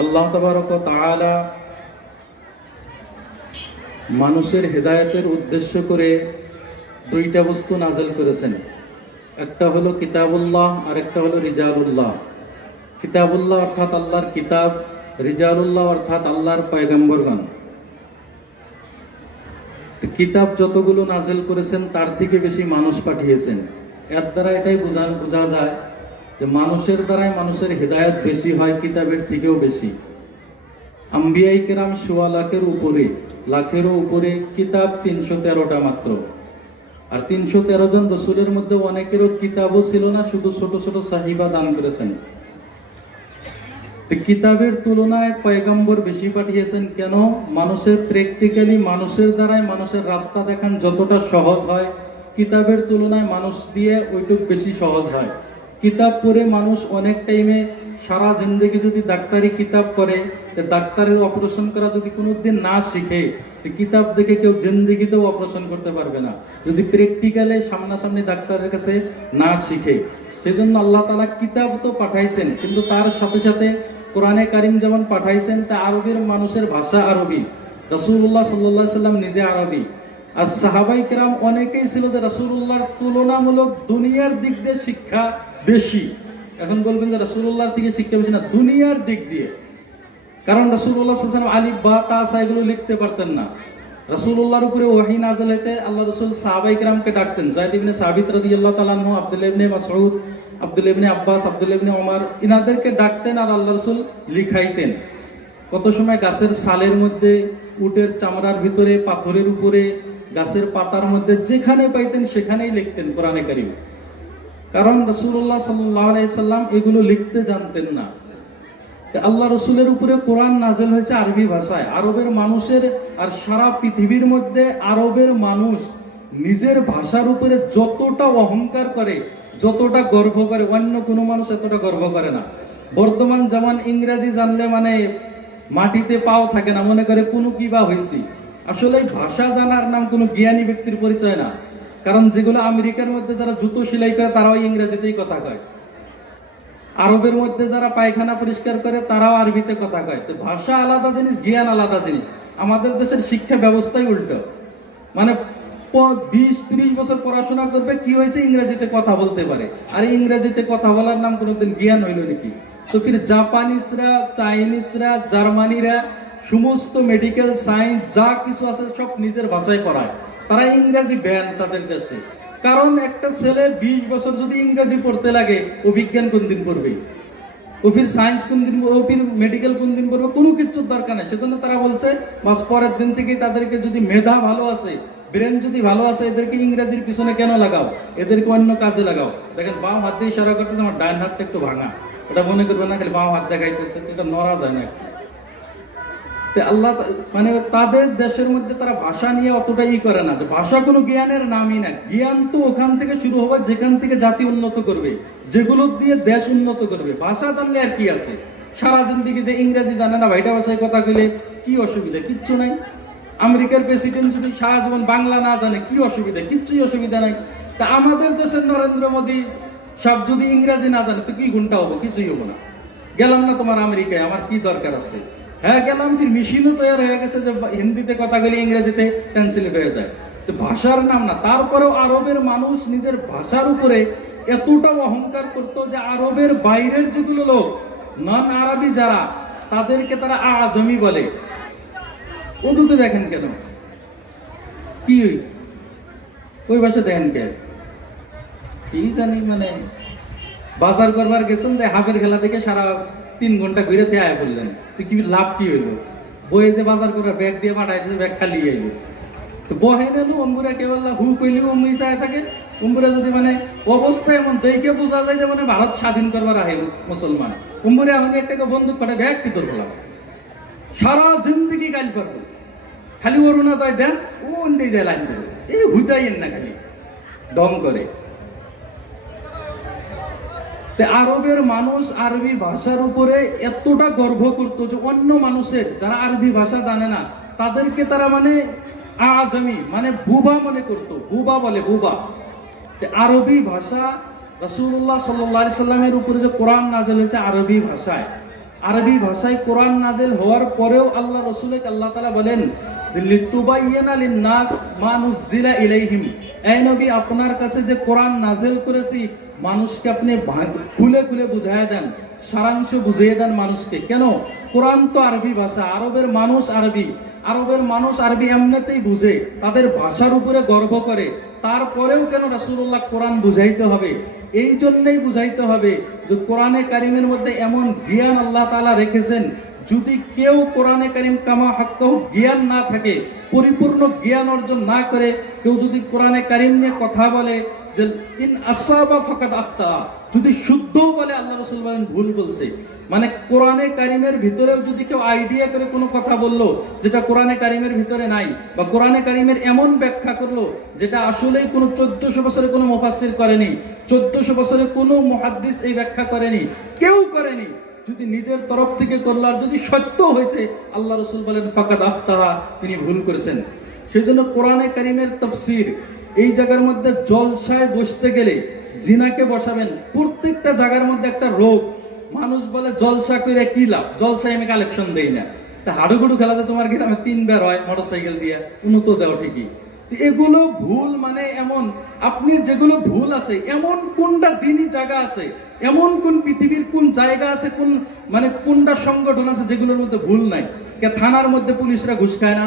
আল্লাহ তাবারক ওয়া তাআলা মানুষের হেদায়েতের উদ্দেশ্য করে দুইটা বস্তু নাযিল করেছেন। একটা হলো কিতাবুল্লাহ আর একটা হলো রিজালুল্লাহ। কিতাবুল্লাহ অর্থাৎ আল্লাহর কিতাব, রিজালুল্লাহ অর্থাৎ আল্লাহর পয়গম্বরগণ। কিতাব যতগুলো নাযিল করেছেন তার থেকে বেশি মানুষ পাঠিয়েছেন। এর দ্বারা এটাই বোঝা যায় যে মানুষের দ্বারাই মানুষের হেদায়েত বেশি হয়, কিতাবের থেকেও বেশি। আম্বিয়ায়ে কেরাম ১৬ লাখের উপরে, লাখেরও উপরে, কিতাব ৩১৩টা মাত্র। আর ৩১৩ জন রাসূলের মধ্যে অনেকেরও কিতাবও ছিল না, শুধু ছোট ছোট সাহিবা দান করেছেন। কিতাবের তুলনায় পয়গম্বর বেশি পাঠিয়েছেন কেন? মানুষের প্র্যাকটিক্যালি মানুষের দ্বারাই মানুষের রাস্তা দেখান যতটা সহজ হয়, কিতাবের তুলনায় মানুষ দিয়ে ওইটুকু বেশি সহজ হয়। কিতাব পড়ে মানুষ অনেক টাইমে সারা জিন্দেগি যদি ডাক্তারি কিতাব পড়ে, ডাক্তারের অপারেশন করা যদি কোনোদিন না শিখে, কিতাব দেখে কেউ জিন্দেগিতেও অপারেশন করতে পারবে না, যদি প্র্যাকটিক্যালে সামনাসামনি ডাক্তারের কাছে না শিখে। সেজন্য আল্লাহ তাআলা কিতাব তো পাঠাইছেন, কিন্তু তার সাথে সাথে কোরআনে কারিম যেমন পাঠাইছেন তা আরবের মানুষের ভাষা আরবি। রাসূলুল্লাহ সাল্লাল্লাহু আলাইহি সাল্লাম নিজে আরবি। আর সাহাবায়ে কেরাম অনেকেই ছিল যে রাসূলুল্লাহর তুলনামূলক দুনিয়ার দিক দিয়ে শিক্ষা বেশি। এখন বলবেন যে রাসূলুল্লাহর থেকে শিক্ষা বেশি না, দুনিয়ার দিক দিয়ে। কারণ রাসূলুল্লাহ সাল্লাল্লাহু আলাইহি ওয়াসাল্লাম আলিফ বা তা সা এগুলো লিখতে পারতেন না। রাসূলুল্লাহর উপরে ওহী নাযিল হতে আল্লাহ রাসূল সাহাবায়ে কেরামকে ডাকতেন। যায়েদ ইবনে সাবিত রাদিয়াল্লাহু তাআলা আনহু, আব্দুল্লাহ ইবনে মাসউদ, আব্দুল্লাহ ইবনে আব্বাস, আব্দুল্লাহ ইবনে ওমর, ইনাদেরকে ডাকতেন আর আল্লাহ রাসূল লিখাইতেন। কত সময় গাছের ছালের মধ্যে, উটের চামড়ার ভিতরে, পাথরের উপরে, গাছের পাতার মধ্যে যেখানে পাইতেন সেখানেই লিখতেন কোরআনে কারীম। কারণ রাসূলুল্লাহ সাল্লাল্লাহু আলাইহি সাল্লাম এগুলো লিখতে জানতেন না। আল্লাহ রসুলের উপরে কোরআন নাযিল হয়েছে আরবি ভাষায়। আরবের মানুষের আর সারা পৃথিবীর মধ্যে আরবের মানুষ নিজের ভাষার উপরে যতটা অহংকার করে, যতটা গর্ব করে, অন্য কোনো মানুষ এতটা গর্ব করে না। বর্তমান যেমন ইংরেজি জানলে মানে মাটিতে পাও থাকে না, মনে করে কোনো কি বা হয়েছি। আসলে ভাষা জানার নাম কোনো জ্ঞানী ব্যক্তির পরিচয় না। কারণ যেগুলো আমেরিকার মধ্যে যারা জুতো সেলাই করে তারাও ইংরেজিতেই কথা কয়, আরবের মধ্যে যারা পায়খানা পরিষ্কার করে তারাও আরবিতে কথা কয়। তো ভাষা আলাদা জিনিস, জ্ঞান আলাদা জিনিস। আমাদের দেশের শিক্ষা ব্যবস্থাই উল্টো। মানে 20-30 বছর পড়াশোনা করবে, কি হয়েছে ইংরেজিতে কথা বলতে পারে। আর ইংরেজিতে কথা বলার নাম কোনোদিন জ্ঞান হইল নাকি? তো ফির জাপানিজরা, চাইনিজরা, জার্মানিরা সমস্ত মেডিকেল সায়েন্স যা কিছু আছে সব নিজের ভাষায় পড়ায়। তারা ইংরেজি ব্যান তাদের দেশে। কারণ একটা ছেলে 20 বছর যদি ইংরেজি পড়তে লাগে, ও বিজ্ঞান কোন দিন পড়বে, ও ফির সায়েন্স কোন দিন, ও ফির মেডিকেল কোন দিন পড়বে, কোনো কিছুর দরকার নেই। সেজন্য তারা বলছে বাস পরের দিন থেকে তাদেরকে যদি মেধা ভালো আছে, ব্রেন যদি ভালো আছে, এদেরকে ইংরেজির পিছনে কেন লাগাও, এদেরকে অন্য কাজে লাগাও। দেখেন বাম হাত দিয়ে ইশারা করতেছে, আমার ডান হাতটা একটু ভাঙা, এটা মনে করবে না খালি বাম হাত দেখাইতেছে, এটা নড়া যায় না। আল্লাহ মানে তাদের দেশের মধ্যে তারা ভাষা নিয়ে অতটা করে না, যে ভাষা কোনো জ্ঞানের নামই না। জ্ঞান তো ওখান থেকে শুরু হবে যেখান থেকে জাতি উন্নত করবে, যেগুলো দিয়ে দেশ উন্নত করবে। ভাষা জানলে আর কি আছে? সারা জিন্দেগি যে ইংরেজি জানে না, ভাইটা ভাষায় কথা কইলে কি অসুবিধা? কিচ্ছু নাই। আমেরিকার প্রেসিডেন্ট যদি সারা জীবন বাংলা না জানে, কি অসুবিধা? কিচ্ছুই অসুবিধা নাই। তা আমাদের দেশের নরেন্দ্র মোদী সব যদি ইংরেজি না জানে তো কি ঘন্টা হবো? কিছুই হবো না। গেলাম না তোমার আমেরিকায়, আমার কি দরকার আছে? হ্যাঁ গেলাম, ফির মেশিনও তৈরি হয়ে গেছে যে হিন্দিতে কথা বলে ইংরেজিতে ট্রান্সলেট হয়ে যায়। তো ভাষার নাম না। তারপরেও আরবের মানুষ নিজের ভাষার উপরে এতটা অহংকার করত যে আরবের বাইরের যেগুলো লোক, নন আরবি যারা, তাদেরকে তারা আজমি বলে। উর্দুতে দেখেন কেন, কি ওই ভাষা দেখেন কে কি জানি, মানে বাজার করবার গেছেন যে হাফের খেলা থেকে সারা 3 ঘন্টা ঘুরে আয়া করলেন, তো কি লাভ কি হইলো? বইয়ে যে বাজার করে ব্যাগ দিয়ে পাঠাই দিয়েছে, ব্যাগ খালি আইল। তো বহে নেলো অম্বুরা কে বললা হু কইলি অম্বুই চায় থাকে। অম্বুরা যদি মানে অবস্থা এমন দেখে বোঝা যায় যে মানে ভারত স্বাধীন করবার আহে মুসলমান। অম্বুরা আমি একটা বন্দুক পাঠায় ব্যাগ কি তোর বলা, সারা জিন্দিগি গাল করবো, খালি অরুণোদয় দেন ও অন্যে যায় লাইন করে, এই হুদাইয়েন না, খালি দম করে। আরবের মানুষ আরবি ভাষার উপরে এতটা গর্ব করতো যে অন্য মানুষের যারা আরবি ভাষা জানে না তাদেরকে তারা মানে আজমি মানে বুবা মনে করতো। বুবা বলে, বুবা। আরবি ভাষা রাসূলুল্লাহ সাল্লাল্লাহু আলাইহি সাল্লামের উপরে যে কোরআন নাযিল হয়েছে আরবি ভাষায়, আরবি ভাষায় কোরআন নাযিল হওয়ার পরেও আল্লাহ রাসূলকে আল্লাহ তাআলা বলেন লিতুবাইয়িনা লিন-নাস মা নুযিলা ইলাইহিম, এই নবী আপনার কাছে যে কোরআন নাযিল করেছি মানুষকে আপনি খুলে খুলে বুঝায় দেন, সারাংশ বুঝিয়ে দেন মানুষকে। কেন? কোরআন তো আরবি ভাষা, আরবের মানুষ আরবি এমনিতেই বুঝে, তাদের ভাষার উপরে গর্ব করে, তারপরেও কেন রাসূলুল্লাহ কোরআন বুঝাইতে হবে? এই জন্যই বুঝাইতে হবে যে কোরআনে কারিমের মধ্যে এমন জ্ঞান আল্লাহ তাআলা রেখেছেন, যদি কেউ কোরআনে কারিম কামা হাক্কাহু জ্ঞান না থাকে, পরিপূর্ণ জ্ঞান অর্জন না করে কেউ যদি কোরআনে কারিম নিয়ে কথা বলে যে ইন আসাবা ফাকাদ আখতা, যদি শুদ্ধ বলে আল্লাহ রাসূল বলেন ভুল বলছে। মানে কোরআনে কারিমের ভিতরেও যদি কেউ আইডিয়া করে কোনো কথা বললো যেটা কোরআনে কারিমের ভিতরে নাই, বা কোরআনে কারিমের এমন ব্যাখ্যা করলো যেটা আসলেই কোনো 1400 বছরে কোনো মুফাসসির করেনি, 1400 বছরে কোনো মুহাদ্দিস এই ব্যাখ্যা করেনি, কেউ করেনি, যদি নিজের তরফ থেকে করলো আর যদি সত্য হয়েছে, আল্লাহ রাসূল বলেন ফাকাদ আখতা, তিনি ভুল করেছেন। সেজন্য কোরআনে কারিমের তাফসীর এই জায়গার মধ্যে জলসায় বসতে গেলে জিনাকে বসাবেন, প্রত্যেকটা জায়গার মধ্যে একটা রোগ। মানুষ বলে জলসা করে কি লাভ, জলসায় আমি কালেকশন দেই না। তা হাডুগুডু খেলাতে তোমার গ্রামে 3 বার হয় মোটরসাইকেল দিয়ে, উন্নত দেওয়া ঠিকই, এগুলো ভুল। মানে এমন আপনি যেগুলো ভুল আছে, এমন কোনটা দিনই জায়গা আছে, এমন কোন পৃথিবীর কোন জায়গা আছে, কোন মানে কোনটা সংগঠন আছে যেগুলোর মধ্যে ভুল নাই? কে থানার মধ্যে পুলিশরা ঘুষ খায় না,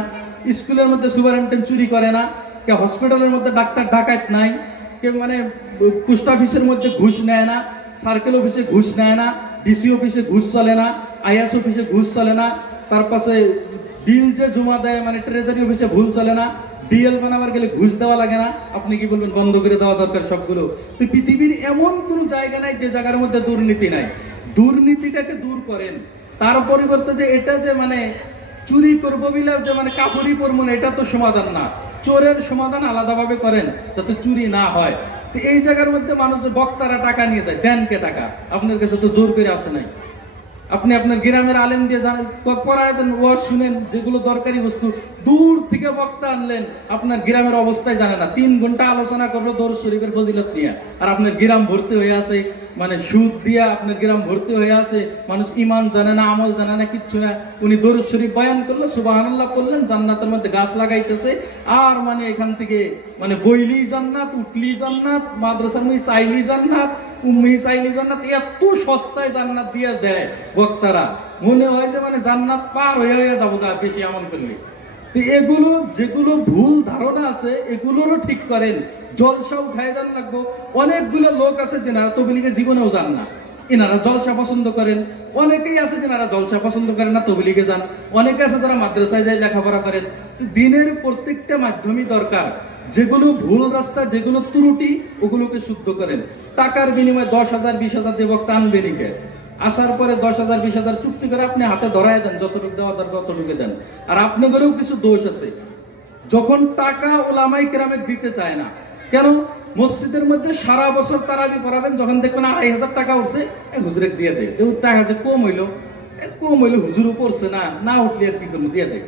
স্কুলের মধ্যে সুপারিনটেন্ডেন্ট চুরি করে না, কে হসপিটালের মধ্যে ডাক্তার ডাকাত নাই, কে মানে পোস্ট অফিসের মধ্যে ঘুষ নেয় না, সার্কেল অফিসে ঘুষ নেয় না, ডিসি অফিসে ঘুষ চলে না, আইএস অফিসে ঘুষ চলে না, তার পাশে বিল যে জমা দেয় মানে ট্রেজারি অফিসে ভুল চলে না, ডিএল বানাবার গেলে ঘুষ দেওয়া লাগে না। আপনি কি বলবেন বন্ধ করে দেওয়া দরকার সবগুলো? তো পৃথিবীর এমন কোন জায়গা নাই যে জায়গার মধ্যে দুর্নীতি নাই। দুর্নীতিটাকে দূর করেন, তার পরিবর্তে যে এটা যে মানে চুরি করবো বিলে যে মানে কাপড়ই পরবো না, এটা তো সমাধান না। চোরের সমাধান আলাদাভাবে করেন যাতে চুরি না হয়। তো এই জায়গার মধ্যে মানুষের বক্তারা টাকা নিয়ে যায়, দেন কে টাকা? আপনার কাছে তো জোর করে আসে নাই। আপনি আপনার গ্রামের আলেম দিয়ে পড়ায় দেন, ওয়াজ শুনেন, যেগুলো দরকারি বস্তু দূর থেকে বক্তা আনলেন, আপনার গ্রামের অবস্থায় জানে না, 3 ঘন্টা আলোচনা করলো দরুদ শরীফের ফজিলত নিয়ে, আর আপনার গ্রাম ভর্তি হয়ে আছে মানে সুদ দিয়া, আপনার গ্রাম ভর্তি হয়ে আছে মানুষ ইমান জানে না, আমল জানে না, কিচ্ছু না। উনি দরুদ শরীফ বয়ান করলো, সুবহানাল্লাহ বললেন, জান্নাতের মধ্যে গাছ লাগাইতেছে, আর মানে এখান থেকে মানে বইলি জান্নাত, উঠলি জান্নাত, মাদ্রাসার মধ্যে চাইলি জান্নাত, উম্মি চাইলি জান্নাত, এত সস্তায় জান্নাত দিয়ে দেয় বক্তারা, মনে হয় যে মানে জান্নাত পার হয়ে হয়ে যাবো গা বেশি আমল করলে। তো এগুলো যেগুলো ভুল ধারণা আছে এগুলোরও ঠিক করেন, জলসা উঠাই যান লাগবো। অনেকগুলো লোক আছে যেনারা তবলিগে জীবনেও যান না, এনারা জলসা পছন্দ করেন। অনেকেই আছে যেনারা জলসা পছন্দ করেন না, তবলিগে যান। অনেকে আছে যারা মাদ্রাসায় যায় লেখাপড়া করেন। দিনের প্রত্যেকটা মাধ্যমই দরকার, যেগুলো ভুল রাস্তা, যেগুলো ত্রুটি, ওগুলোকে শুদ্ধ করেন। টাকার বিনিময়ে 10,000 20,000 দিয়ে বক্তা আনবেনই কে? আসার পরে 10,000 20,000 চুক্তি করে আপনি হাতে ধরায় দেন, যতটুকু দেওয়া দরকার ততটুকু দেন। আর আপনাদেরও কিছু দোষ আছে, যখন টাকা ওলামায়ে কেরামে দিতে চায় না। কেন? মসজিদের মধ্যে সারা বছর তারাবি পড়াবেন, যখন দেখবেন 2,500 টাকা উঠছে, হুজুরে দিয়ে দেয়, টাকা যে কম হইলো হুজুরও পড়ছে না, না উঠলে আর কি করবো, দিয়ে দেয়।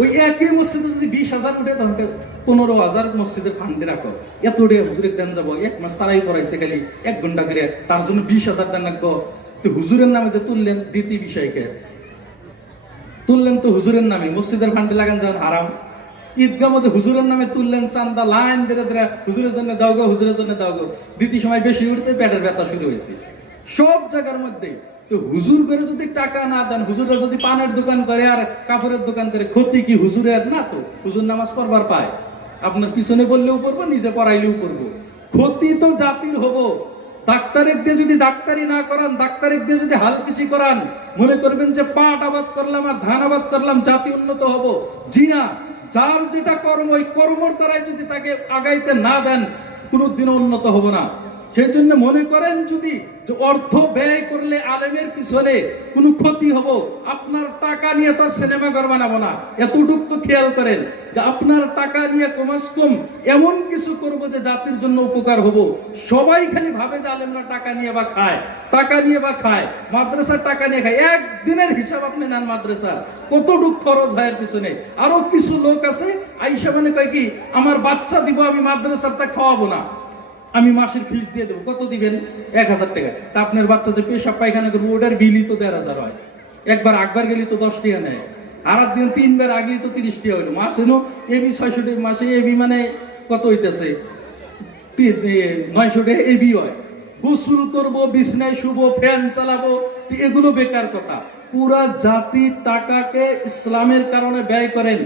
ওই একই মসজিদে যদি 20,000 উঠে, তখন 15,000 মসজিদের ফান্ডে রাখো, এত উঠে হুজুরে দেন যাবো, 1 মাস তারাই পড়াইছে খালি 1 ঘন্টা করে, তার জন্য 20,000 দেন রাখবো। তো হুজুরের নামে যে তুললেন, দ্বিতীয় বিষয়কে তুললেন তো হুজুরের নামে, মসজিদের ফান্ডে লাগান যান হারাম। ঈদগাহ মধ্যে হুজুরের নামে তুললেন চান্দা, লাইন ধরে ধরে হুজুরের জন্য দাও গো, হুজুরের জন্য দাও গো। দ্বিতীয় সময় বেশি উঠছে, পেটের ব্যথা শুরু হয়েছে সব জায়গার মধ্যে। তো হুজুর করে যদি টাকা না দেন, হুজুররা যদি পানের দোকান করে আর কাপড়ের দোকান করে, ক্ষতি কি হুজুরের? না তো, হুজুর নামাজ পড়বার পায়, আপনার পিছনে বললেও পড়বো, নিজে পড়াইলেও পড়বো। ক্ষতি তো জাতির হবো। ডাক্তারের দিয়ে যদি ডাক্তারি না করান, ডাক্তারের দিয়ে যদি হালকিসি করান, মনে করবেন যে পাট আবাদ করলাম আর ধান আবাদ করলাম, জাতি উন্নত হব। জি না, যার যেটা কর্ম, ওই কর্মর দ্বারাই যদি তাকে আগাইতে না দেন, কোনোদিনও উন্নত হব না। সেই জন্য মনে করেন যদি যে অর্থ ব্যয় করলে আলেমের পিছনে কোনো ক্ষতি হবো, আপনার টাকা নিয়ে তার সিনেমা ঘর বানাবো না। এতটুকু তো খেয়াল করেন যে আপনার টাকা নিয়ে কমাস কম এমন কিছু করবো যে জাতির জন্য উপকার হবো। সবাই খালি ভাবে যে আলেমরা টাকা নিয়ে বা খায়, টাকা নিয়ে বা খায়, মাদ্রাসার টাকা নিয়ে খায়। একদিনের হিসাব আপনি নেন মাদ্রাসা কতটুকু খরচ হয় পিছনে। আরো কিছু লোক আছে আইসা মানে কয় কি, আমার বাচ্চা দিব, আমি মাদ্রাসার তা খাওয়াবো না, আমি মাসের ফিস দিয়ে দেবো। কত দিবেন? 1,000 টাকা। তা আপনার বাচ্চা যে পেশাব পায়খানা করবো, ওটার বিলই তো 1,500 হয়। একবার আকবার গেলি তো 10 টাকা নেয়, আর একদিন 3 বার আগেই তো 30 টাকা হইলো। মাসে এবি 600 টাকা, মাসে এবি মানে কত হইতেছে 900 টাকা এবি হয়। গোসল করবো, বিছনায় শুবো, ফ্যান চালাবো, এগুলো বেকার কথা। পুরা জাতি টাকাকে ইসলামের কারণে ব্যয় করেন।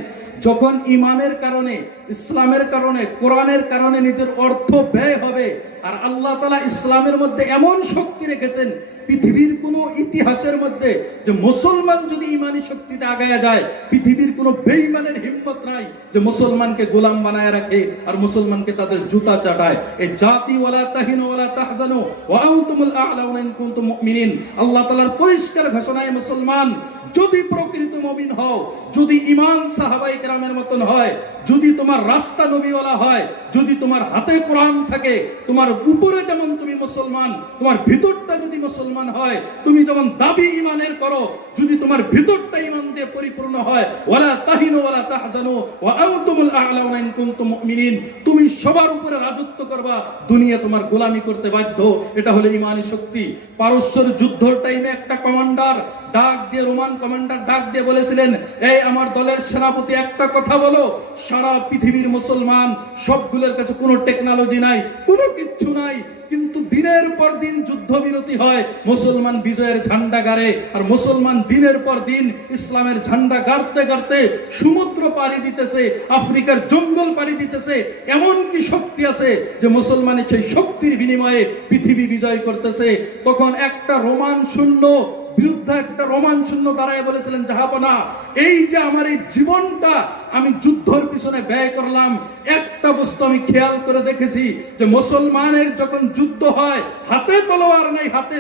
যখন ইমানের কারণে, ইসলামের কারণে, কোরআনের কারণে নিজের অর্থ ব্যয় হবে, আর আল্লাহ তাআলা ইসলামের মধ্যে এমন শক্তি রেখেছেন পৃথিবীর কোন ইতিহাসের মধ্যে, যে মুসলমান যদি ইমানি শক্তিতে আগায়া যায়, পৃথিবীর কোন বেঈমানের হিম্মত নাই যে মুসলমানকে গোলাম বানায় রাখে আর মুসলমানকে তাদের জুতা চাটায়। এই জাতি ওয়ালা তাহিনু ওয়ালা তাহজানু ওয়া আনতুমুল আ'লাউনা ইন কুনতুম মুমিনিন, আল্লাহ তাআলার পরিষ্কার ঘোষণায় মুসলমান যদি প্রকৃত মুমিন হও, যদি ঈমান সাহাবায়ে কেরামের মতন হয়, যদি তোমার রাস্তা নবীওয়ালা হয়, যদি তোমার হাতে কোরআন থাকে, তোমার উপরে যেমন তুমি মুসলমান, তোমার ভিতরটা যদি মুসলমান হয়, তুমি যেমন দাবি ঈমানের করো, যদি তোমার ভিতরটা ঈমান দিয়ে পরিপূর্ণ হয়, ওয়ালা তাহিনু ওয়ালা তাহজানু ওয়া আনতুমুল আ'লাউনা ইন কুনতুম মুমিনিন, তুমি সবার উপরে রাজত্ব করবা, দুনিয়া তোমার গোলামি করতে বাধ্য। এটা হলো ঈমানি শক্তি। পারস্যের যুদ্ধের টাইমে একটা কমান্ডার ডাক দিয়ে, রোমান কমান্ডার ডাক দিয়ে বলেছিলেন, এই আমার দলের সেনাপতি একটা কথা বলো, সারা পৃথিবীর মুসলমান সবগুলোর কাছে কোনো টেকনোলজি নাই, কোনো কিচ্ছু নাই, কিন্তু দিনের পর দিন যুদ্ধবিরতি হয়, মুসলমান বিজয়ের ঝান্ডা গাড়ে, আর মুসলমান দিনের পর দিন ইসলামের ঝান্ডা গাড়তে গাড়তে সমুদ্র পাড়ি দিতেছে, আফ্রিকার জঙ্গল পাড়ি দিতেছে। এমন কি শক্তি আছে যে মুসলমানের সেই শক্তির বিনিময়ে পৃথিবী বিজয় করতেছে। তখন একটা রোমান শূন্য বিরুদ্ধে একটা রোমান শূন্য দাঁড়ায় বলেছিলেন, জাহাপনা, এই যে আমার এই জীবনটা আমি যুদ্ধের পিছনে ব্যয় করলাম, একটা বস্তু আমি খেয়াল করে দেখেছি যে মুসলমানের যখন যুদ্ধ হয়, হাতে তলোয়ার নাই, হাতে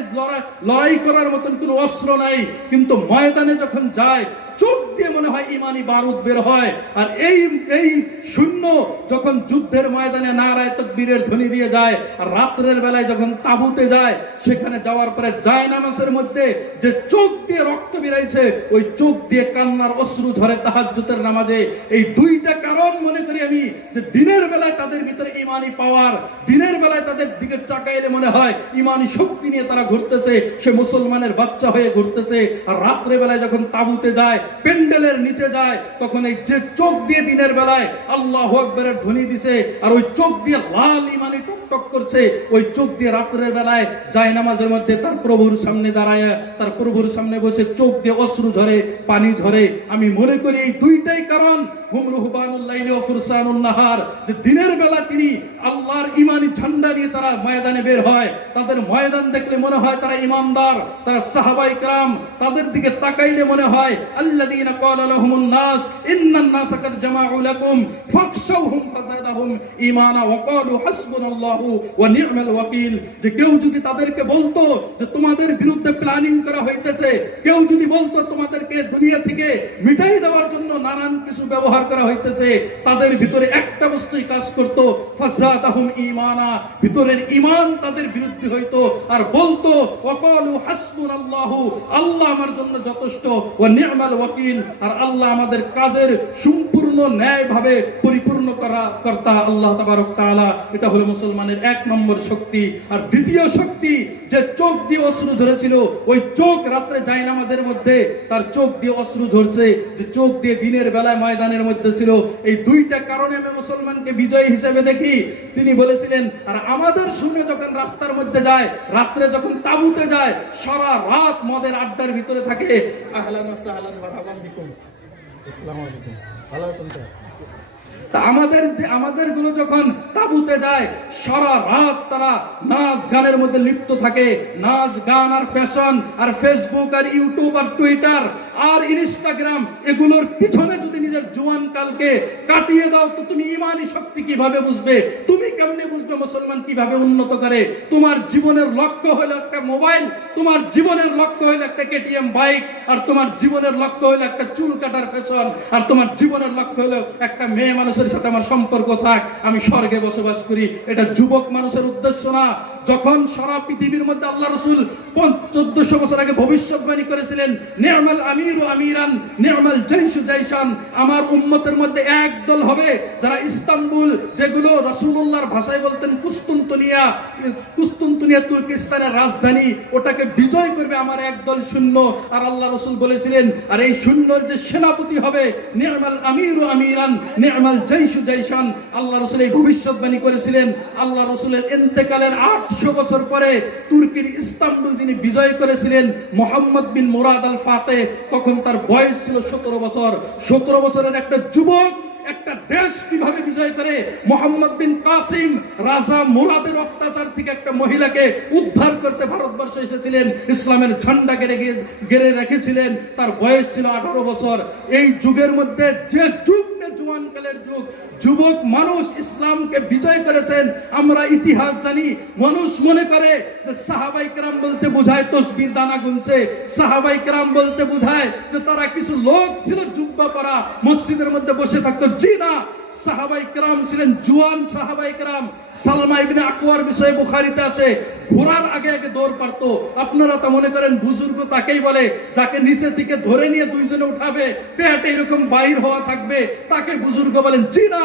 লড়াই করার মতন কোনো অস্ত্র নাই, কিন্তু ময়দানে যখন যায় চোখ দিয়ে মনে হয় ইমানি বারুদ বের হয়। আর এই শূন্য যখন যুদ্ধের ময়দানে নারায়ে তাকবীরের ধ্বনি দিয়ে যায়, আর রাত্রের বেলায় যখন তাঁবুতে যায়, সেখানে যাওয়ার পরে জায়নামাজের মধ্যে যে চোখ দিয়ে রক্ত বেরাইছে, ওই চোখ দিয়ে কান্নার অশ্রু ঝরে তাহাজ্জুদের নামাজে। এই দুইটা কারণ মনে করি আমি যে দিনের বেলায় তাদের ভিতরে ইমানি পাওয়ার, দিনের বেলায় তাদের দিকে চাকাইলে মনে হয় ইমানি শক্তি নিয়ে তারা ঘুরতেছে, সে মুসলমানের বাচ্চা হয়ে ঘুরতেছে। আর রাত্রে বেলায় যখন তাঁবুতে যায়, প্যান্ডেলের নিচে যায়, তখন এই যে চোখ দিয়ে দিনের বেলায় আল্লাহু আকবারের ধ্বনি দিছে, আর ওই চোখ দিয়ে লাল ইমানি টকটক করছে, ওই চোখ দিয়ে রাত্রের বেলায় যায় নামাজের মধ্যে তার প্রভুর সামনে দাঁড়ায়, তার প্রভুর সামনে বসে চোখ দিয়ে অশ্রু ঝরে, পানি ঝরে। আমি মনে করি এই দুইটাই কারণ, হুম রুহবানুল লাইলি ওয়া ফুরসানুন নাহার, যে দিনের বেলা তিনি আল্লাহর ইমানি ঝান্ডা নিয়ে তারা ময়দানে বের হয়। তাদের ময়দান দেখলে মনে হয় তারা ইমানদার, তারা সাহাবায়ে কেরাম, তাদের দিকে তাকাইলে মনে হয় আল্লাযীনা ক্বালা লাহুমুন নাস ইন্নান নাসা কাদ জামাউ লাকুম ফাখশাউহুম ফাযাদাহুম ঈমানা ওয়া ক্বালু হাসবুনাল্লাহু ওয়া নি'মাল ওয়াকিল। যে কেউ যদি তাদেরকে বলতো যে তোমাদের বিরুদ্ধে প্ল্যানিং করা হইতেছে, কেউ যদি বলতো তোমাদেরকে দুনিয়া থেকে মিটাই দেওয়ার জন্য নানান কিছু ব্যবহার করা হইতেছে, তাদের ভিতরে একটা বস্তুই কাজ করত, ফাযাদাহুম ঈমানা, ভিতরের ঈমান তাদের বিরুদ্ধে হইতো, আর বলতো ওয়া ক্বালু হাসবুনাল্লাহু, আল্লাহ আমার জন্য যথেষ্ট, ওয়া নি'মাল ওয়াকিল, আর আল্লাহ আমাদের কাজের সম্পূর্ণ ন্যায়ভাবে পরিপূর্ণ কর্তা আল্লাহ তাবারক তাআলা। এটা হলো মুসলমানের এক নম্বর শক্তি। আর দ্বিতীয় শক্তি, যে চোখ দিয়ে অশ্রু ঝরেছিল, ওই চোখ রাত্রে জায়নামাজের মধ্যে তার চোখ দিয়ে অশ্রু ঝরছে, যে চোখ দিয়ে দিনের বেলায় ময়দানের মধ্যে ছিল। এই দুইটা কারণে আমি মুসলমানকে বিজয়ী হিসেবে দেখি। তিনি বলেছিলেন, আর আমাদের শুনে যখন রাস্তার মধ্যে যায়, রাত্রে যখন তাঁবুতে যায়, সারা রাত মদের আড্ডার ভিতরে থাকে। আহলান ওয়া সাহলান মারহাবান বিকুম, আসসালামু আলাইকুম, ভালো আছেন স্যার? তা আমাদের গুলো যখন তাঁবুতে যায়, সারা রাত তারা নাচ গানের মধ্যে লিপ্ত থাকে। নাচ গান আর ফ্যাশন আর ফেসবুক আর ইউটিউব আর টুইটার আর ইনস্টাগ্রাম, এগুলোর পিছনে যদি নিজের জোয়ান কালকে কাটিয়ে দাও, তো তুমি ইমানি শক্তি কিভাবে বুঝবে? তুমি কেমনে বুঝবে মুসলমান কিভাবে উন্নত করে? তোমার জীবনের লক্ষ্য হলো একটা মোবাইল, তোমার জীবনের লক্ষ্য হলো একটা কেটিএম বাইক, আর তোমার জীবনের লক্ষ্য হলো একটা চুল কাটার ফ্যাশন, আর তোমার জীবনের লক্ষ্য হলো একটা মেয়ে মানুষের সাথে আমার সম্পর্ক থাক, আমি স্বর্গে বসবাস করি। এটা যুবক মানুষের উদ্দেশ্য না। যখন সারা পৃথিবীর মধ্যে আল্লাহ রাসূল 1400 বছর আগে ভবিষ্যৎবাণী করেছিলেন, নি'মাল আমিরু আমিরান নি'মাল জাইশু জাইশান, আমার উম্মতের মধ্যে এক দল হবে যারা ইস্তাম্বুল, যেগুলো রাসূলুল্লাহর ভাষায় বলতেন কুস্তুনতুনিয়া তুর্কিস্তানের রাজধানী, ওটাকে বিজয় করবে আমার একদল সৈন্য। আর আল্লাহ রাসূল বলেছিলেন, আর এই সৈন্যর যে সেনাপতি হবে, নি'মাল আমিরু আমিরান নি'মাল জাইশু জাইশান, আল্লাহ রাসূল এই ভবিষ্যৎবাণী করেছিলেন। আল্লাহ রাসূলের ইন্তেকালের 800 বছর পরে তুর্কির ইস্তাম্বুল যিনি বিজয় করেছিলেন, মুহাম্মদ বিন মুরাদ আল ফাতেহ, তখন তার বয়স ছিল 17 বছর। 17 বছরের একটা যুবক একটা দেশ কিভাবে বিজয় করে? মুহাম্মদ বিন কাসিম রাজা মুরাদের অত্যাচার থেকে একটা মহিলাকে উদ্ধার করতে ভারতবর্ষে এসেছিলেন, ইসলামের ঝান্ডা গেড়ে রেখেছিলেন, তার বয়স ছিল 18 বছর। এই যুগের মধ্যে যে যুগ জওয়ানকালের যুগ, যুবক মানুষ ইসলামকে বিজয় করেছেন। আমরা ইতিহাস জানি, মানুষ মনে করে যে সাহাবায়ে কেরাম বলতে বোঝায় তসবির দানা গুনছে, সাহাবায়ে কেরাম বলতে বোঝায় যে তারা কিছু লোক ছিল জুব্বা পরা মসজিদের মধ্যে বসে থাকতো। জি না, সাহাবায়ে কেরাম ছিলেন জওয়ান সাহাবায়ে কেরাম। সালমা ইবনে আকওয়ার বিষয়ে বুখারীতে আছে, ঘোড়ার আগে আগে দৌড় পারতো। আপনারা তো মনে করেন বুজুর্গ তাকেই বলে যাকে নিচে থেকে ধরে নিয়ে দুইজনে উঠাবে, পেটে এরকম বাইর হওয়া থাকবে, তাকে বুজুর্গ বলেন। জি না,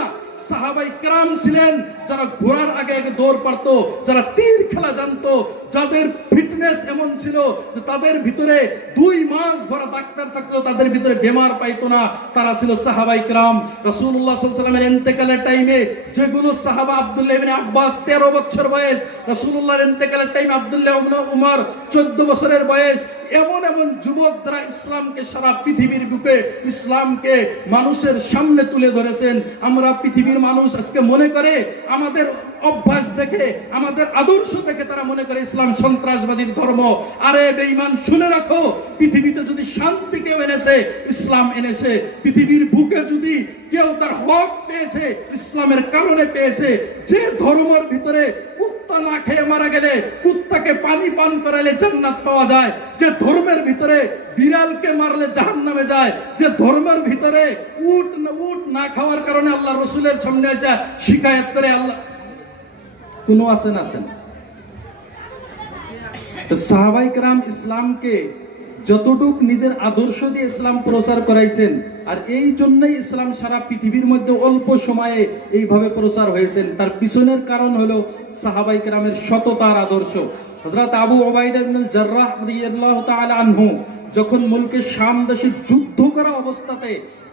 সাহাবায়ে কেরাম ছিলেন যারা ঘোড়ার আগে আগে দৌড় পারতো, যারা তীর খেলা জানতো, যাদের ফিটনেস এমন ছিল যে তাদের ভিতরে 2 মাস ভরা ডাক্তার থাকলেও তাদের ভিতরে বেমার পাইতো না, তারা ছিল সাহাবায়ে কেরাম। রাসূলুল্লাহ সাল্লাল্লাহু আলাইহি ওয়াসাল্লামের ইন্তেকালের টাইমে যেগুলো সাহাবা, আব্দুল্লাহ ইবনে আব্বাস 13 বছর বয়স, রাসূলুল্লাহর ইন্তেকালের টাইমে আব্দুল্লাহ ইবনে উমর 14 বছরের বয়স, এমন এমন যুবক যারা ইসলামকে সারা পৃথিবীর বুকে ইসলামকে মানুষের সামনে তুলে ধরেছেন। আমরা পৃথিবীর মানুষ আজকে মনে করে, আমাদের অভ্যাস দেখে, আমাদের আদর্শ দেখে তারা মনে করে ইসলাম সন্ত্রাসবাদীর ধর্ম। আরে বেঈমান, শুনে রাখো, পৃথিবীতে যদি শান্তি কেউ এনেছে, ইসলাম এনেছে। পৃথিবীর বুকে যদি কেউ তার হক পেয়েছে, ইসলামের কারণে পেয়েছে। যে ধর্মের ভিতরে কুত্তা না খেয়ে মারা গেলে কুত্তাকে পানি পান করালে জান্নাত পাওয়া যায়, যে ধর্মের ভিতরে বিড়ালকে মারলে জাহান্নামে যায়, যে ধর্মের ভিতরে উট না খাওয়ার কারণে আল্লাহ রাসূলের সামনে এসে শিকায়েত করে, আল্লাহ কোনো আছেন তো সাহাবায়ে কেরাম ইসলামকে যতটুক নিজের আদর্শ দিয়ে ইসলাম প্রচার করাইছেন, আর এই জন্যই ইসলাম সারা পৃথিবীর মধ্যে অল্প সময়ে এইভাবে প্রচার হয়েছেন। তার পিছনের কারণ হলো সাহাবায়ে কেরামের সততার আদর্শ। হযরত আবু উবাইদা ইবনে জাররাহ রাদিয়াল্লাহু তাআলা আনহু যখন মুলকে শাম দেশে যুদ্ধ করা অবস্থাতে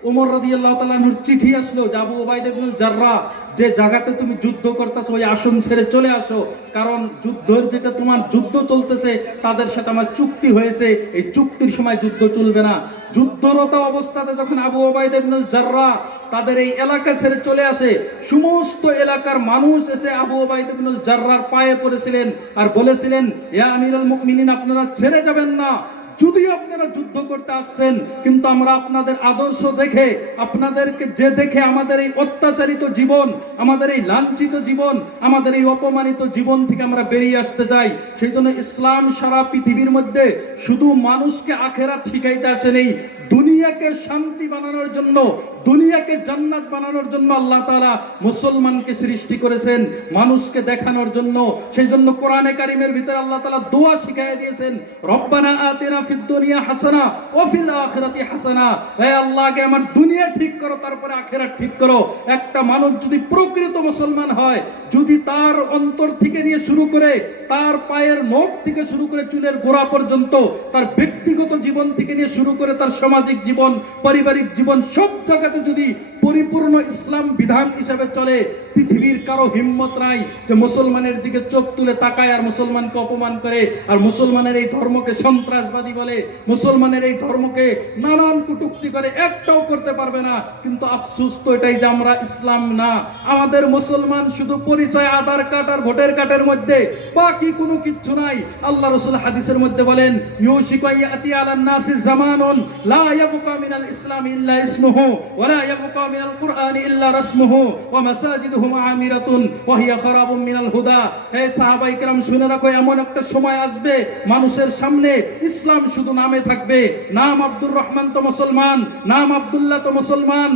ওমর রাদিয়াল্লাহু তাআলা আনহুর চিঠি আসলো যে আবু উবাইদা ইবনে জাররাহ, যে জায়গাতে তুমি যুদ্ধ করতেছো ওই আসন ছেড়ে চলে আসো, কারণ যুদ্ধের যেটা তোমার যুদ্ধ চলতেছে তাদের সাথে আমার চুক্তি হয়েছে, এই চুক্তির সময় যুদ্ধ চলবে না। যুদ্ধরত অবস্থাতে যখন আবু উবাইদা ইবনে জাররাহ তাদের এই এলাকা ছেড়ে চলে আসে, সমস্ত এলাকার মানুষ এসে আবু উবাইদা ইবনে জাররাহর পায়ে পড়েছিলেন আর বলেছিলেন, ইয়া আমিরুল মুমিনিন, আপনারা ছেড়ে যাবেন না, যদিও আপনারা যুদ্ধ করতে আসছেন, কিন্তু আমরা আপনাদের আদর্শ দেখে, আপনাদেরকে যে দেখে আমাদের এই অত্যাচারিত জীবন, আমাদের এই লাঞ্ছিত জীবন, আমাদের এই অপমানিত জীবন থেকে আমরা বেরিয়ে আসতে চাই। সেই জন্য ইসলাম সারা পৃথিবীর মধ্যে শুধু মানুষকে আখেরাত শিখাইতে আসেনি, দুনিয়াকে শান্তি বানানোর জন্য, দুনিয়াকে জান্নাত বানানোর জন্য আল্লাহ তাআলা মুসলমানকে সৃষ্টি করেছেন, মানুষকে দেখানোর জন্য। সেই জন্য কোরআনে কারীমের ভিতরে আল্লাহ তাআলা দোয়া শিখিয়ে দিয়েছেন, রব্বানা আতিনা ফিদ দুনিয়া হাসানা ওয়া ফিল আখিরাতি হাসানা। হে আল্লাহ, আগে আমার দুনিয়া ঠিক করো, তারপরে আখিরাত ঠিক করো। একটা মানুষ যদি প্রকৃত মুসলমান হয়, যদি তার অন্তর থেকে নিয়ে শুরু করে, তার পায়ের নখ থেকে শুরু করে চুলের গোড়া পর্যন্ত, তার ব্যক্তিগত জীবন থেকে নিয়ে শুরু করে তার সামাজিক জীবন, পারিবারিক জীবন, সব জায়গাতে যদি পরিপূর্ণ ইসলাম বিধান হিসেবে চলে, পৃথিবীর কারো হিম্মত নাই যে মুসলমানের দিকে চোখ তুলে তাকায় আর মুসলমানকে অপমান করে, আর মুসলমানের এই ধর্মকে সন্ত্রাসবাদী বলে, মুসলমানের এই ধর্মকে নানান কটূক্তি করে, একটাও করতে পারবে না। কিন্তু আফসোস তো এটাই যে আমরা ইসলাম না, আমাদের মুসলমান শুধু পরিচয় আধার কার্ড আর ভোটার কার্ডের মধ্যে, বাকি কোনো কিচ্ছু নাই। আল্লাহ রাসূল হাদিসের মধ্যে বলেন, ইউশিকু ইয়াতি আলান নাসি জামানুন লা ইয়াবকা মিনাল ইসলাম ইল্লা ইসমুহু ওয়া লা ইয়াবকা মিনাল কুরআনি ইল্লা রাসমুহু ওয়া মাসাজিদুহু তাহসাবুহুম আমিরাতুন ওয়া হিয়া খারাবুম মিনাল হুদা। হে সাহাবায়ে কেরাম শুনে রাখো, এমন একটা সময় আসবে মানুষের সামনে ইসলাম শুধু নামে থাকবে। নাম আব্দুর রহমান তো মুসলমান, নাম আব্দুল্লাহ তো মুসলমান,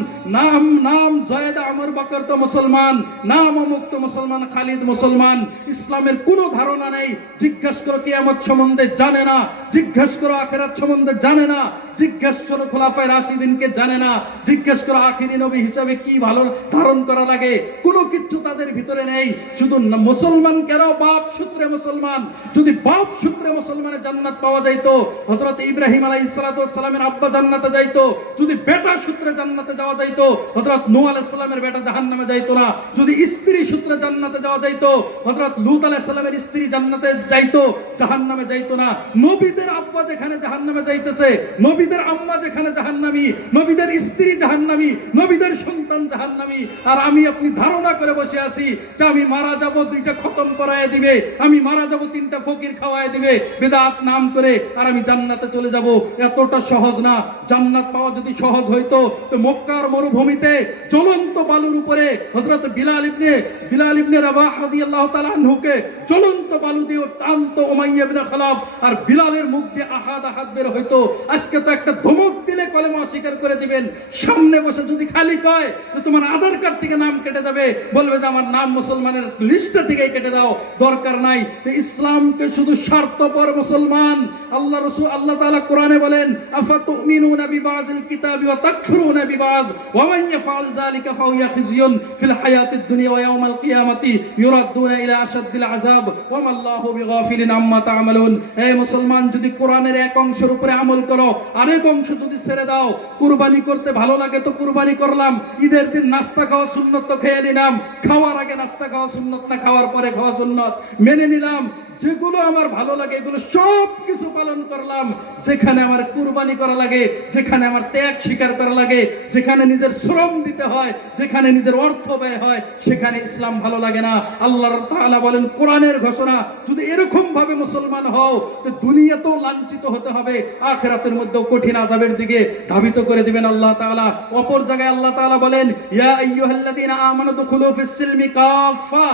নাম জয়েদ আমর বকর তো মুসলমান, নাম অমুক তো মুসলমান, খালিদ মুসলমান। ইসলামের কোনো ধারণা নেই। জিজ্ঞাসা করো কিয়ামত সম্বন্ধে জানে না, জিজ্ঞাসা করো আখিরাত সম্বন্ধে জানে না, জিজ্ঞাসা করো খোলাফায়ে রাশিদিনকে জানে না, জিজ্ঞাসা করো আখিরি নবী হিসাবে কি ভালো ধারণ করা লাগে, কোনো কিছু তাদের ভিতরে নেই। শুধু মুসলমান কেন, বাপ সূত্রে মুসলমান। যদি বাপ সূত্রে মুসলমানের জান্নাত পাওয়া যাইতো, হযরত ইব্রাহিম আলাইহিস সালাতু ওয়াস সালামের আব্বা জান্নাতে যাইতো। যদি বেটা সূত্রে জান্নাতে যাওয়া যাইতো, হযরত নূহ আলাইহিস সালামের বেটা জাহান্নামে যাইতো না। যদি স্ত্রী সূত্রে জান্নাতে যাওয়া যাইতো, হযরত লূত আলাইহিস সালামের স্ত্রী জান্নাতে যাইতো, জাহান্নামে যাইতো না। নবীদের আব্বা যেখানে জাহান্নামে যাইতেছে, নবীদের আম্মা যেখানে জাহান্নামী, নবীদের স্ত্রী জাহান্নামী, নবীদের সন্তান জাহান্নামী, আর আমি আপনি ধারণা করে বসে আছি যে আমি মারা যাব, দুইটা খতম করায় দিবে, আমি মারা যাব, তিনটা ফকির খাওয়ায় দিবে বেদাত নাম করে, আর আমি জান্নাতে চলে যাব। এতটা সহজ না। জান্নাত পাওয়া যদি সহজ হইতো তো মক্কার মরুভূমিতে জ্বলন্ত বালুর উপরে হযরত বিলাল ইবনে রাবাহ রাদিয়াল্লাহু তাআলা আনহুকে জ্বলন্ত বালু দিয়ে টানতো উমাইয়া ইবনে খালাফ, আর বিলালের মুখ দিয়ে আহাদ বের হইতো। আজকে তো একটা ধমক দিলে কলেমা অস্বীকার করে দিবেন। সামনে বসে যদি খালি কয় যে তোমার আধার কার্ড থেকে নাম কেটে যাবে, বলবে যে আমার নাম মুসলমানের লিস্টে থেকে কেটে দাও, দরকার নাই। ইসলামকে শুধু স্বার্থপর মুসলমান। আল্লাহ তাআলা কোরআনে বলেন, আফাতুমিনুনা বিবাযিল কিতাবি ওয়া তাকফুরুনা বিবায ওয়া মান ইয়াফআল যালিকা ফাহুয়া খিজিয়ুন ফিল হায়াতিদ দুনিয়া ওয়া ইয়াউমাল কিয়ামাতি ইউরাদ্দুনা ইলা আশাদ্দিল আযাব ওয়া মাল্লাহু বিগাফিলিন আম্মা তা'মালুন। হে মুসলমান, যদি কোরআনের এক অংশের উপরে আমল করো, আরেক অংশ যদি ছেড়ে দাও, কুরবানি করতে ভালো লাগে তো কুরবানি করলাম, ঈদের দিন নাস্তা খাওয়া সুন্নত তো খেয়ে নিলাম, খাওয়ার আগে নাস্তা খাওয়া সুন্নত না, খাওয়ার পরে খাওয়া সুন্নত মেনে নিলাম। যেগুলো আমার ভালো লাগে এগুলো সব কিছু পালন করলাম। যেখানে আমার কুরবানি করা লাগে, যেখানে আমার ত্যাগ স্বীকার করা লাগে, যেখানে নিজের শ্রম দিতে হয়, যেখানে নিজের অর্থ ব্যয় হয়, সেখানে ইসলাম ভালো লাগে না। আল্লাহ তাআলা বলেন, কোরআনের ঘোষণা, যদি এরকম ভাবে মুসলমান হও তো দুনিয়াতেও লাঞ্ছিত হতে হবে, আখিরাতের মধ্যেও কঠিন আযাবের দিকে ধাবিত করে দিবেন আল্লাহ তাআলা। অপর জায়গায় আল্লাহ তাআলা বলেন, ইয়া আইয়ুহাল্লাযীনা আমানু দুখুলু ফিস সিলমি কাফা।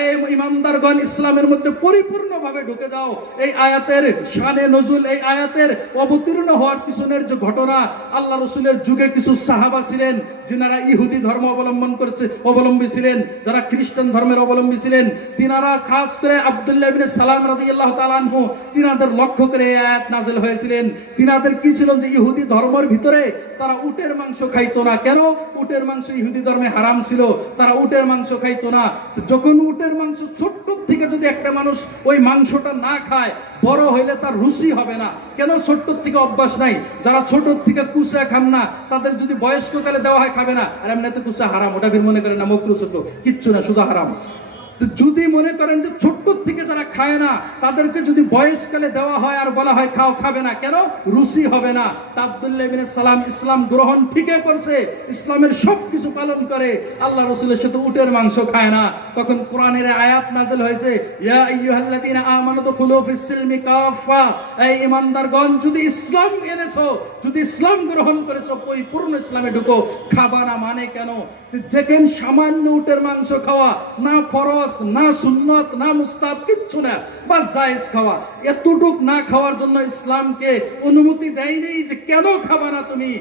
এই ঈমানদারগণ, ইসলামের মধ্যে পরিপূর্ণভাবে ঢুকে যাও। এই আয়াতের শানে নজুল, এই আয়াতের অবতীর্ণ হওয়ার পিছনের যে ঘটনা, আল্লাহ রাসূলের যুগে কিছু সাহাবা ছিলেন যিনারা ইহুদি ধর্ম অবলম্বী ছিলেন, যারা খ্রিস্টান ধর্মের অবলম্বী ছিলেন। তিনারা খাস করে আব্দুল্লাহ ইবনে সালাম রাদিয়াল্লাহু তাআলা আনহু, তিনাদের লক্ষ্য করে এই আয়াত নাযিল হয়েছিলেন। তিনাদের কি ছিল যে ইহুদি ধর্মের ভিতরে তারা উটের মাংস খাইতো না। কেন? উটের মাংস ইহুদি ধর্মে হারাম ছিল, তারা উটের মাংস খাইতো না। যখন উটের মাংস ছোট্ট থেকে যদি একটা মানুষ ওই মাংসটা না খায়, বড় হইলে তার রুচি হবে না। কেন? ছোট্ট থেকে অভ্যাস নাই। যারা ছোট থেকে কুচা খান না, তাদের যদি বয়স্ককালে দেওয়া হয় খাবে না। আর এমনিতে কুচা হারাম, ওটা বের মনে করেন না মাকরুহ, ছোট কিচ্ছু না, শুধু হারাম। যদি মনে করেন যে ছোট্ট থেকে যারা খায় না, তাদেরকে যদি বয়সকালে দেওয়া হয় আর বলা হয় খাও, খাবে না। কেন? রুচি হবে না। আব্দুল্লাহ ইবনে সালাম ইসলাম গ্রহণ ঠিকই করছে, ইসলামের সবকিছু পালন করে, আল্লাহ রাসূলের সাথে উটের মাংস খায় না। তখন কোরআনের আয়াত নাযিল হয়েছে, ইয়া আইয়ুহাল্লাযীনা আমানু দুখুলু ফিস সিলমি কাফা। এই ঈমানদারগণ, যদি ইসলাম এনেছো, যদি ইসলাম গ্রহণ করেছো, পরিপূর্ণ ইসলামে ঢুকো। খাবা না মানে কেন? দেখেন, সামান্য উটের মাংস খাওয়া না ফরজ, না সুন্নত, না মুস্তাহাব, কিচ্ছু না, বাস জায়েজ খাওয়া। এতটুক না খাওয়ার জন্য ইসলামকে অনুমতি দেয়নি যে কেন খাবা না তুমি।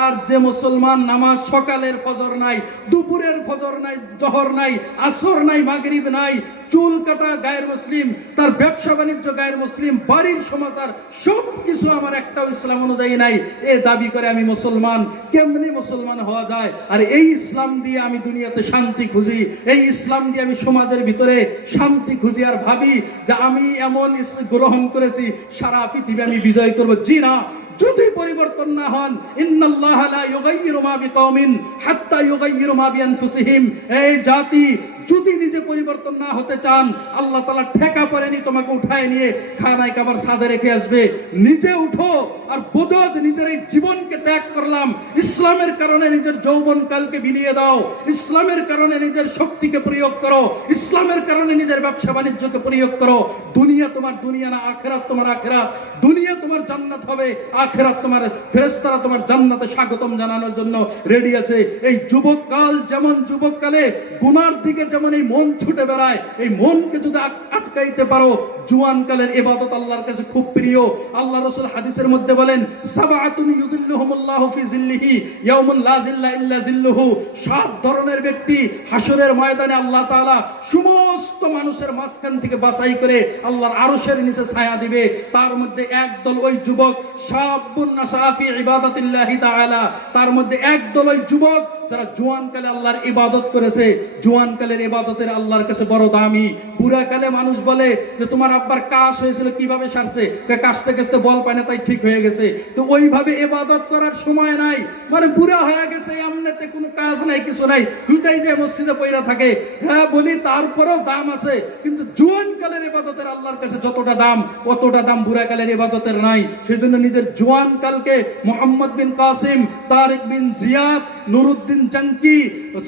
আর যে মুসলমান নামাজ সকালের ফজর নাই, দুপুরের ফজর নাই, জোহর নাই, আসর নাই, মাগরিব নাই, চুল কাটা গায়ের মুসলিম, তার ব্যবসা বাণিজ্য গায়ের মুসলিম, বাড়ির সমাচার সবকিছু আমার একটাও ইসলাম অনুযায়ী নাই, এ দাবি করে আমি মুসলমান। কেমনি মুসলমান হওয়া যায়? আর এই ইসলাম দিয়ে আমি দুনিয়াতে শান্তি খুঁজি, এই ইসলাম দিয়ে আমি সমাজের ভিতরে শান্তি খুঁজি, আর ভাবি যে আমি এমন গ্রহণ করেছি সারা পৃথিবী আমি বিজয় করব। জি না, যদি পরিবর্তন না হন, ইন্নাল্লাহা লা ইউগাইয়িরু মা বিকওমিন হাত্তা ইউগাইয়িরু মা বিআনফুসিহিম। এই জাতি যদি নিজে পরিবর্তন না হতে চান, আল্লাহ তাআলা ঠেকা পড়েনি তোমাকে উঠায় নিয়ে খানায় কাবার সাদে রেখে আসবে। নিজে উঠো আর বোঝো যে নিজের এই জীবনকে ত্যাগ করলাম, ইসলামের কারণে নিজের যৌবন কালকে বিলিয়ে দাও, ইসলামের কারণে নিজের শক্তিকে প্রয়োগ করো, ইসলামের কারণে নিজের ব্যবসা বাণিজ্যকে প্রয়োগ করো। দুনিয়া তোমার দুনিয়া না, আখিরাত তোমার আখিরাত। দুনিয়া তোমার জান্নাত হবে, আখিরাত তোমার ফেরেশতারা তোমার জান্নাতে স্বাগতম জানানোর জন্য রেডি আছে। এই যুবককাল যেমন যুবককালে গুনার দিকে যেমন এই মন ছুটে বেড়ায়, এই মনকে যদি আটকাইতে পারো, জুয়ানকালের ইবাদত আল্লাহর কাছে খুব প্রিয়। আল্লাহ রাসূল হাদিসের মধ্যে বলেন, সাবআতুন ইউযিল্লুহুমুল্লাহু ফি যিল্লিহি ইয়াউমুন লা যিল্লা ইল্লা যিল্লুহু। 7 ধরনের ব্যক্তি হাসরের ময়দানে আল্লাহ তাআলা সমস্ত মানুষের মাঝখান থেকে বাছাই করে আল্লাহর আরশের নিচে ছায়া দিবে। তার মধ্যে একদল ওই যুবক, শাবুন নাশা ফি ইবাদাতিল্লাহি তাআলা। তার মধ্যে একদল ওই যুবক যারা জোয়ানকালে আল্লাহর ইবাদত করেছে। জোয়ানকালের ইবাদতের আল্লাহর কাছে বড় দামি। বুড়াকালে মানুষ বলে যে তোমার আব্বার কাশ হয়েছিল, কিভাবে সারছে? কাশতে কাশতে বল পায় না, তাই ঠিক হয়ে গেছে। তো ওইভাবে ইবাদত করার সময় নাই, মানে বুড়া হয়ে গেছে, এমনিতে কোনো কাজ নাই, কিছু নাই, দুইটাই যে মসজিদে পয়রা থাকে। হ্যাঁ বলি, তারপরেও দাম আছে, কিন্তু জোয়ানকালের ইবাদতের আল্লাহর কাছে যতটা দাম, অতটা দাম বুড়াকালের ইবাদতের নাই। সেজন্য নিজের জোয়ানকালকে মোহাম্মদ বিন কাসিম, তারিক বিন জিয়াদ, নুরুদ্দিন জঙ্কি,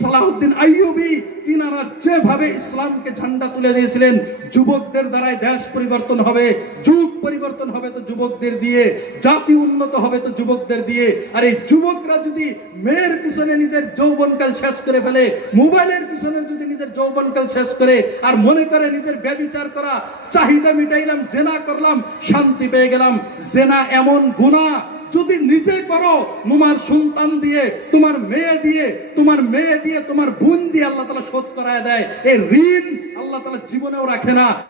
সালাহুদ্দিন আইয়ুবী, তিনারা যেভাবে ইসলামকে ঝান্ডা তুলে দিয়েছিলেন, যুবকদের দ্বারাই দেশ পরিবর্তন হবে, যুগ পরিবর্তন হবে তো যুবকদের দিয়ে, জাতি উন্নত হবে তো যুবকদের দিয়ে। আর এই যুবকরা যদি মেয়ের পিছনে নিজের যৌবনকাল শেষ করে ফেলে, মোবাইলের পিছনে যদি নিজের যৌবনকাল শেষ করে, আর মনে করে নিজের ব্যভিচার করা, চাহিদা মিটাইলাম, জেনা করলাম, শান্তি পেয়ে গেলাম। জেনা এমন গুনাহ, যদি নিজে করো, তোমার সন্তান দিয়ে, তোমার মেয়ে দিয়ে, তোমার মেয়ে দিয়ে, তোমার বোন দিয়ে আল্লাহ তাআলা শোধ করায় দেয়। এই ঋণ আল্লাহ তাআলা জীবনেও রাখে না।